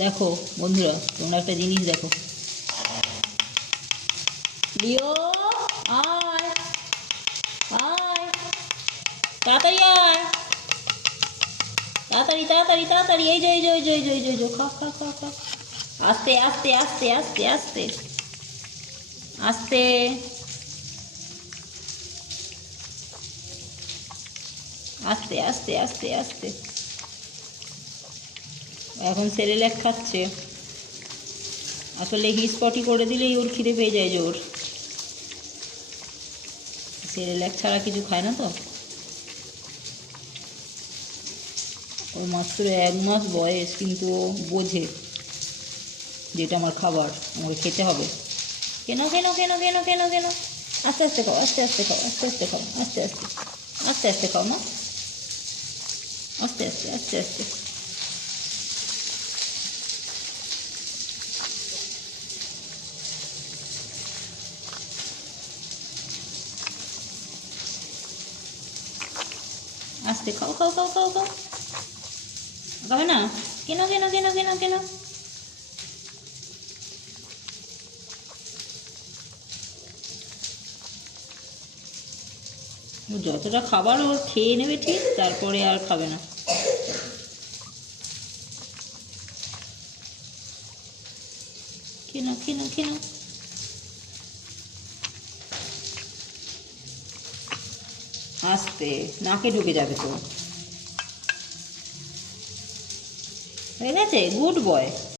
দেখো বন্ধুরা, তোমরা একটা জিনিস দেখো। লিও, আয় আয়, তাড়াতাড়ি আয়, তাড়াতাড়ি তাড়াতাড়ি তাড়াতাড়ি। এই যে এই যে এই যে এই যে এই যে খা খা খা খা। আস্তে আস্তে আস্তে আস্তে আস্তে আস্তে আস্তে আস্তে আস্তে আস্তে। এখন সেরেল্যাক খাচ্ছে। আসলে হিসপটি করে দিলেই ওর খিদে পেয়ে যায় জোর। সেরেল্যাক ছাড়া কিছু খায় না তো। ওর মাত্র 1 মাস বয়স, কিন্তু ও বোঝে যেটা আমার খাবার, আমাকে খেতে হবে। কেন কেন কেন কেন কেন কেন? আস্তে আস্তে খাও, আস্তে আস্তে খাও, আস্তে আস্তে খাও, আস্তে আস্তে আস্তে আস্তে খাও না, আস্তে আস্তে আস্তে আস্তে। আস্তে খাও খাও খাও খাও খাও। খাবে না? কেন কেন কেন কেন কেন? যতটা খাবার ও খেয়ে নেবে ঠিক, তারপরে আর খাবে না। কেন কেন কেন? আস্তে, নাকে ঢুকে যাবে তো। হয়ে গেছে, গুড বয়।